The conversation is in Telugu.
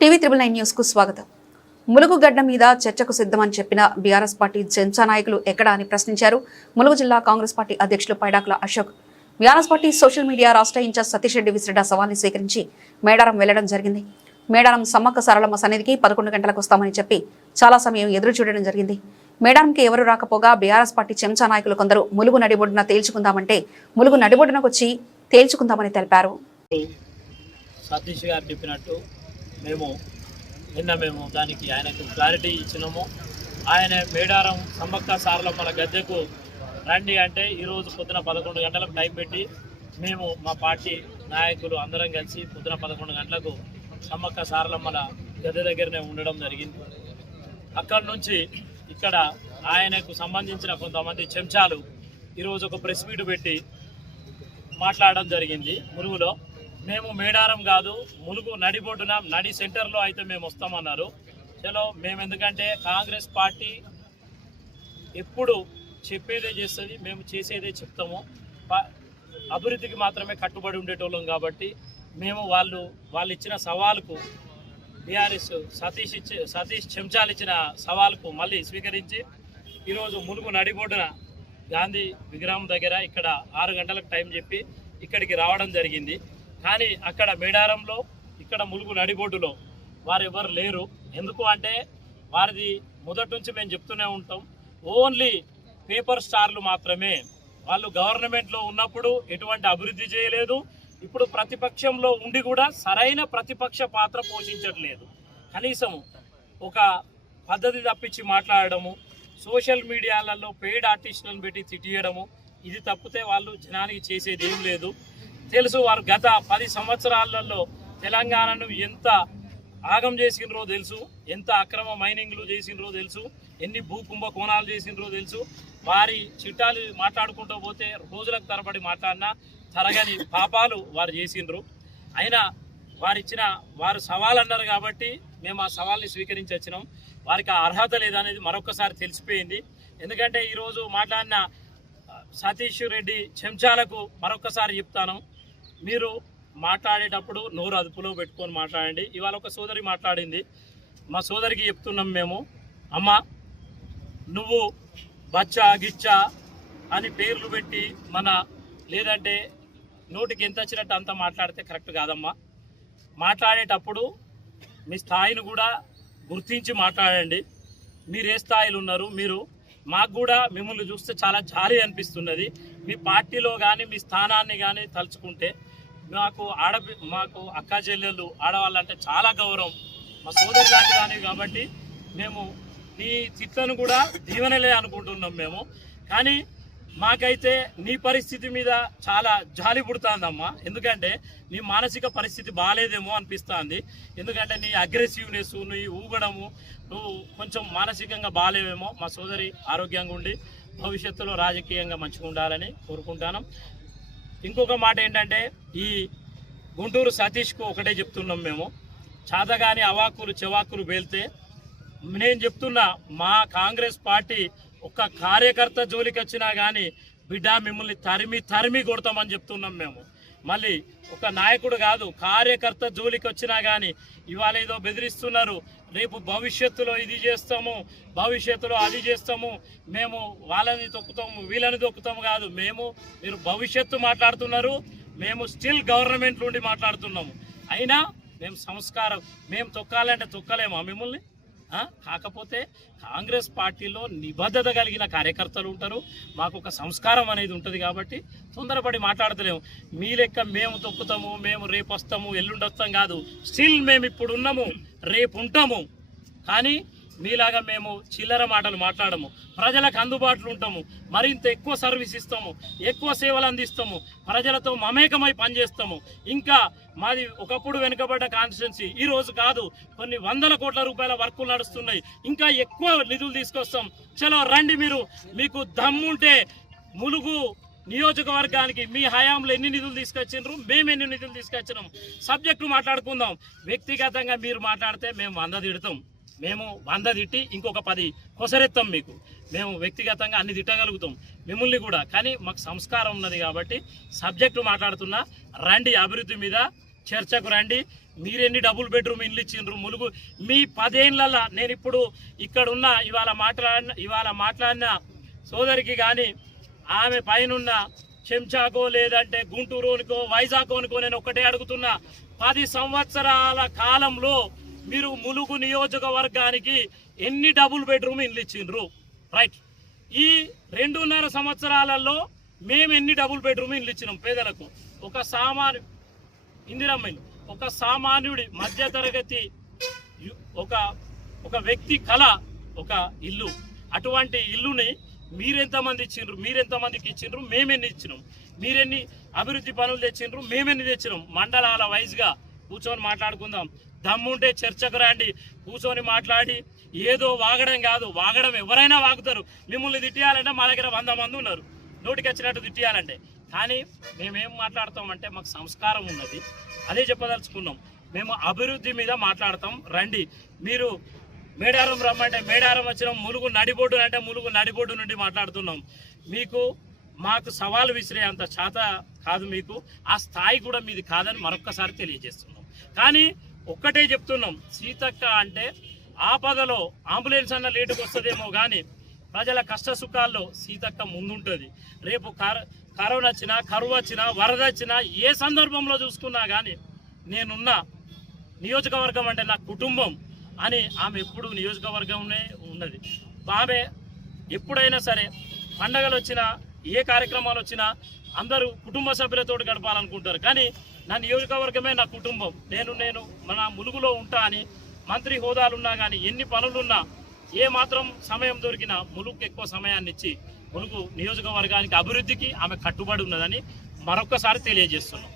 టీవీ 9 న్యూస్ కు స్వాగతం. ములుగు గడ్డ మీద చర్చకు సిద్ధమని చెప్పిన బీఆర్ఎస్ పార్టీ జెంచా నాయకులు ఎక్కడా అని ప్రశ్నించారు ములుగు జిల్లా కాంగ్రెస్ పార్టీ అధ్యక్షులు Paidakula Ashok. BRS party social media రాష్ట్ర ఇన్ఛార్జ్ సతీష్ రెడ్డి విసిరిన సవాల్ని స్వీకరించి మేడారం వెళ్లడం జరిగింది. మేడారం సమ్మక్క సారలమ్మ సన్నిధికి 11 గంటలకు వస్తామని చెప్పి చాలా సమయం ఎదురు చూడడం జరిగింది. మేడారంకి ఎవరు రాకపోగా బీఆర్ఎస్ పార్టీ చెంచా నాయకులు కొందరు ములుగు నడిబొడ్డున తేల్చుకుందామంటే ములుగు నడిబొడ్డునకు వచ్చి తేల్చుకుందామని తెలిపారు. సతీష్ గారు చెప్పినట్టు మేము దానికి ఆయనకు క్లారిటీ ఇచ్చినాము. ఆయన మేడారం సమ్మక్క సారలమ్మల గద్దెకు రండి అంటే ఈరోజు పొద్దున 11 గంటలకు టైం పెట్టి మేము మా పార్టీ నాయకులు అందరం కలిసి పొద్దున 11 గంటలకు సమ్మక్క సారలమ్మల గద్దె దగ్గరనే ఉండడం జరిగింది. అక్కడి నుంచి ఇక్కడ ఆయనకు సంబంధించిన కొంతమంది చెంచాలు ఈరోజు ఒక ప్రెస్ మీట్ పెట్టి మాట్లాడడం జరిగింది. ములుగులో మేము మేడారం కాదు ములుగు నడిబొడ్డున నడి సెంటర్లో అయితే మేము వస్తామన్నారు. చలో మేము ఎందుకంటే కాంగ్రెస్ పార్టీ ఎప్పుడు చెప్పేదే చేస్తుంది, మేము చేసేదే చెప్తాము. అభివృద్ధికి మాత్రమే కట్టుబడి ఉండేటోళ్ళం కాబట్టి మేము వాళ్ళు ఇచ్చిన సవాలుకు బీఆర్ఎస్ సతీష్ చెంచాలు ఇచ్చిన సవాలుకు మళ్ళీ స్వీకరించి ఈరోజు ములుగు నడిబొడ్డున గాంధీ విగ్రహం దగ్గర ఇక్కడ 6 గంటలకు టైం చెప్పి ఇక్కడికి రావడం జరిగింది. కానీ అక్కడ మేడారంలో ఇక్కడ ములుగు నడిబొడ్డులో వారు ఎవరు లేరు. ఎందుకు అంటే వారిది మొదటి నుంచి మేము చెప్తూనే ఉంటాం, ఓన్లీ పేపర్ స్టార్లు మాత్రమే. వాళ్ళు గవర్నమెంట్లో ఉన్నప్పుడు ఎటువంటి అభివృద్ధి చేయలేదు, ఇప్పుడు ప్రతిపక్షంలో ఉండి కూడా సరైన ప్రతిపక్ష పాత్ర పోషించట్లేదు. కనీసం ఒక పద్ధతి తప్పించి మాట్లాడడము, సోషల్ మీడియాలలో పెయిడ్ ఆర్టిస్టులను పెట్టి తిట్టియడము, ఇది తప్పితే వాళ్ళు జనానికి చేసేది ఏం లేదు. తెలుసు వారు గత 10 సంవత్సరాలలో తెలంగాణను ఎంత ఆగం చేసినరో తెలుసు, ఎంత అక్రమ మైనింగ్లు చేసినరో తెలుసు, ఎన్ని భూ కుంభకోణాలు చేసినరో తెలుసు. వారి చిట్టాలు మాట్లాడుకుంటూ పోతే రోజులకు తరబడి మాట్లాడినా తరగని పాపాలు వారు చేసినరు. అయినా వారు సవాల్ అన్నారు కాబట్టి మేము ఆ సవాల్ని స్వీకరించి వచ్చినాం. వారికి ఆ అర్హత లేదనేది మరొకసారి తెలిసిపోయింది. ఎందుకంటే ఈరోజు మాట్లాడిన సతీష్ రెడ్డి చెంచాలకు మరొకసారి చెప్తాను, మీరు మాట్లాడేటప్పుడు నోరు అదుపులో పెట్టుకొని మాట్లాడండి. ఇవాళ ఒక సోదరి మాట్లాడింది, మా సోదరికి చెప్తున్నాం మేము, అమ్మ నువ్వు బచ్చా గిచ్చా అని పేర్లు పెట్టి లేదంటే నోటికి ఎంత వచ్చినట్టు అంత మాట్లాడితే కరెక్ట్ కాదమ్మా. మాట్లాడేటప్పుడు మీ స్థాయిని కూడా గుర్తించి మాట్లాడండి. మీరు ఏ స్థాయిలో ఉన్నారు, మాకు కూడా మిమ్మల్ని చూస్తే చాలా జాలి అనిపిస్తున్నది. మీ పార్టీలో కానీ మీ స్థానాన్ని కానీ తలుచుకుంటే మాకు అక్క చెల్లెళ్ళు ఆడవాళ్ళంటే చాలా గౌరవం, మా సోదరు లాంటి దానివి కాబట్టి మేము నీ తిట్లను కూడా దీవెనలే అనుకుంటున్నాం మేము. కానీ మాకైతే నీ పరిస్థితి మీద చాలా జాలి పుడుతుందమ్మా. ఎందుకంటే నీ మానసిక పరిస్థితి బాగాలేదేమో అనిపిస్తుంది. ఎందుకంటే నీ అగ్రెసివ్నెస్, నీ ఊగడము, నువ్వు కొంచెం మానసికంగా బాగాలేవేమో. మా సోదరి ఆరోగ్యంగా ఉండి భవిష్యత్తులో రాజకీయంగా మంచిగా ఉండాలని కోరుకుంటాను. ఇంకొక మాట ఏంటంటే ఈ గుంటూరు సతీష్కు ఒకటే చెప్తున్నాం మేము, చాతగాని అవాకులు చెవాకులు పేలితే నేను చెప్తున్నా, మా కాంగ్రెస్ పార్టీ ఒక్క కార్యకర్త జోలికి వచ్చినా కానీ బిడ్డ మిమ్మల్ని తరిమి కొడతామని చెప్తున్నాం మేము. మళ్ళీ ఒక నాయకుడు కాదు, కార్యకర్త జోలికి వచ్చినా కానీ ఇవాళ ఏదో బెదిరిస్తున్నారు, రేపు భవిష్యత్తులో ఇది చేస్తాము, భవిష్యత్తులో అది చేస్తాము, మేము వాళ్ళని తొక్కుతాము వీళ్ళని తొక్కుతాము కాదు. మీరు భవిష్యత్తు మాట్లాడుతున్నారు, మేము స్టిల్ గవర్నమెంట్ నుండి మాట్లాడుతున్నాము. అయినా మేము తొక్కాలంటే తొక్కలేమా మిమ్మల్ని? కాకపోతే కాంగ్రెస్ పార్టీలో నిబద్ధత కలిగిన కార్యకర్తలు ఉంటారు, మాకు ఒక సంస్కారం అనేది ఉంటుంది కాబట్టి తొందరపడి మాట్లాడతలేము. మీ లెక్క మేము తొక్కుతాము, మేము రేపు వస్తాము ఎల్లుండి వస్తాం కాదు. స్టిల్ మేము ఇప్పుడు ఉన్నాము, రేపు ఉంటాము. కానీ మీలాగా మేము చిల్లర మాటలు మాట్లాడము, ప్రజలకు అందుబాటులో ఉంటాము, మరింత ఎక్కువ సర్వీస్ ఇస్తాము, ఎక్కువ సేవలు అందిస్తాము, ప్రజలతో మమేకమై పనిచేస్తాము. ఇంకా మాది ఒకప్పుడు వెనుకబడ్డ కాన్స్టిట్యున్సీ, ఈరోజు కాదు, కొన్ని 100 కోట్ల రూపాయల వర్కులు నడుస్తున్నాయి, ఇంకా ఎక్కువ నిధులు తీసుకొస్తాం. చలో రండి, మీకు దమ్ముంటే ములుగు నియోజకవర్గానికి మీ హయాంలో ఎన్ని నిధులు తీసుకొచ్చిండ్రు, మేము ఎన్ని నిధులు తీసుకొచ్చినాం, సబ్జెక్టు మాట్లాడుకుందాం. వ్యక్తిగతంగా మీరు మాట్లాడితే మేము 100 తిడతాం, మేము 100 తిట్టి ఇంకొక 10 కొసరెత్తాం మీకు. మేము వ్యక్తిగతంగా అన్ని తిట్టగలుగుతాం మిమ్మల్ని కూడా, కానీ మాకు సంస్కారం ఉన్నది కాబట్టి సబ్జెక్టు మాట్లాడుతున్నా రండి. అభివృద్ధి మీద చర్చకు రండి. మీరెన్ని డబుల్ బెడ్రూమ్ ఇల్లు ఇచ్చిండ్రు ములుగు మీ 10 ఏళ్ళ నేను ఇప్పుడు ఇక్కడ ఉన్న ఇవాళ మాట్లాడిన సోదరికి కానీ ఆమె పైనున్న చెంచాకో లేదంటే గుంటూరుకో వైజాగ్కో నేను ఒకటే అడుగుతున్నా, 10 సంవత్సరాల కాలంలో మీరు ములుగు నియోజకవర్గానికి ఎన్ని డబుల్ బెడ్రూమ్ ఇల్లు ఇచ్చిండ్రు? రైట్. ఈ 2.5 సంవత్సరాలలో మేము ఎన్ని డబుల్ బెడ్రూమ్ ఇల్లు ఇచ్చినాం పేదలకు? ఒక సామాన్యుడి మధ్యతరగతి ఒక వ్యక్తి కళ ఒక ఇల్లు. అటువంటి ఇల్లుని మీరెంతమంది ఇచ్చిండ్రు? మీరెంతమందికి ఇచ్చిండ్రు? మేమెన్ని ఇచ్చినాం? మీరెన్ని అభివృద్ధి పనులు తెచ్చిండ్రు? మేమెన్ని తెచ్చినాం? మండలాల వైజ్గా కూర్చొని మాట్లాడుకుందాం. దమ్ముంటే చర్చకు రండి. కూర్చొని మాట్లాడి ఏదో వాగడం కాదు. వాగడం ఎవరైనా వాగుతారు. మిమ్మల్ని తిట్టియాలంటే మా దగ్గర 100 మంది ఉన్నారు నోటికి వచ్చినట్టు తిట్టియాలంటే. కానీ మేమేం మాట్లాడతామంటే మాకు సంస్కారం ఉన్నది, అదే చెప్పదలుచుకున్నాం. మేము అభివృద్ధి మీద మాట్లాడతాం. రండి. మీరు మేడారం రమ్మంటే మేడారం వచ్చినాం, ములుగు నడిబొడ్డు అంటే ములుగు నడిబొడ్డు నుండి మాట్లాడుతున్నాం. మాకు సవాలు విసిరే అంత చేత కాదు మీకు, ఆ స్థాయి కూడా మీది కాదని మరొక్కసారి తెలియజేస్తున్నాం. కానీ ఒక్కటే చెప్తున్నాం, సీతక్క అంటే ఆపదలో అంబులెన్స్ అన్న లేటుకు వస్తుందేమో కానీ ప్రజల కష్ట సుఖాల్లో సీతక్క ముందుంటుంది. రేపు కరోనా వచ్చినా, కరువు వచ్చినా, వరద వచ్చినా, ఏ సందర్భంలో చూసుకున్నా కానీ నేనున్న నియోజకవర్గం అంటే నా కుటుంబం అని ఆమె ఎప్పుడు నియోజకవర్గంలో ఉన్నది. ఆమె ఎప్పుడైనా సరే పండగలు వచ్చినా, ఏ కార్యక్రమాలు వచ్చినా అందరూ కుటుంబ సభ్యులతో గడపాలనుకుంటారు. కానీ నా నియోజకవర్గమే నా కుటుంబం. నేను మన ములుగులో ఉంటా అని మంత్రి హోదాలున్నా కానీ ఎన్ని పనులున్నా ఏ మాత్రం సమయం దొరికినా ములుగుకి ఎక్కువ సమయాన్ని ఇచ్చి ములుగు నియోజకవర్గానికి అభివృద్ధికి ఆమె కట్టుబడి ఉన్నదని మరొక్కసారి తెలియజేస్తున్నాం.